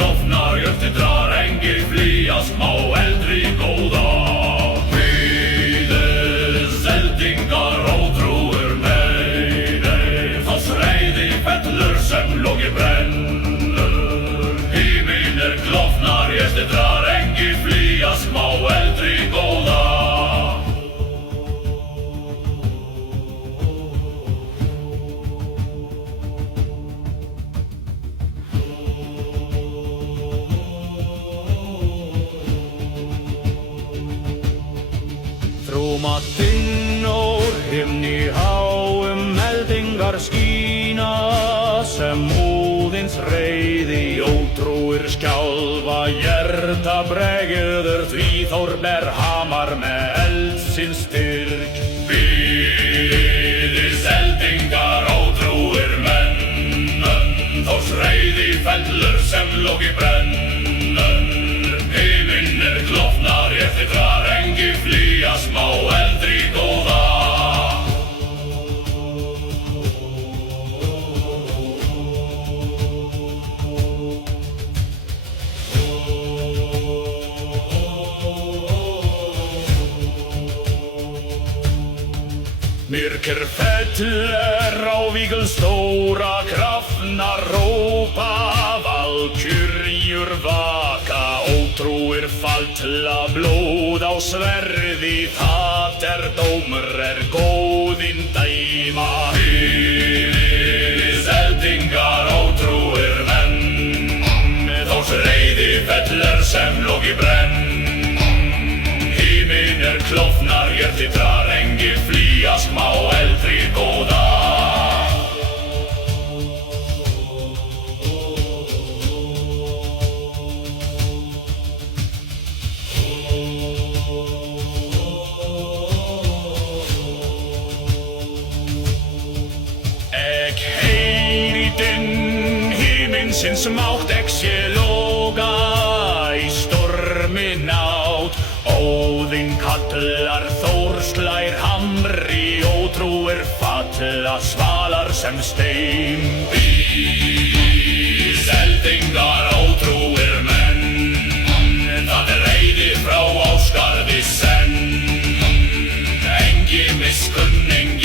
klofnar, jörtir drar, engir flýja, smá eldri góða. Hvíðis eldingar, ótrúir meiri, þoss reiði fellur sem logi brennur. Himinn klofnar, jörtir drar, engir flýja, smá eldri góða. Þrúmatinn úr himni háum eldingar skína sem Óðins reiði ótrúir skjálfa hjarta bregður því Þór ber hamar með eldsins styrk. Hvíðis eldingar ótrúir menn, Þórs reiði fellur sem logi brennur. Himinn klofnar, jörtir drar, engir flýja, smá eldri góða. Myrker feller á vígul stóra, krafnar rópa, valkyrjur vaka, ótrúir falla blóð á sverði, það dómur góðinn dæma. Hvíðis eldingar, ótrúir menn, Þórs reiði fellur sem logi brenn. Himinn klofnar, jörtir drar, engir flýja, smá eldri góða. Ek heyri dinn himinsins mátt, ek sé loga í stormi nátt. Óðinn kallar, Þór slær hamri, ótrúir falla, svalar sem stein. Hvíðis eldingar, ótrúir menn, það reiði frá Ásgarði senn. Engi miskunning,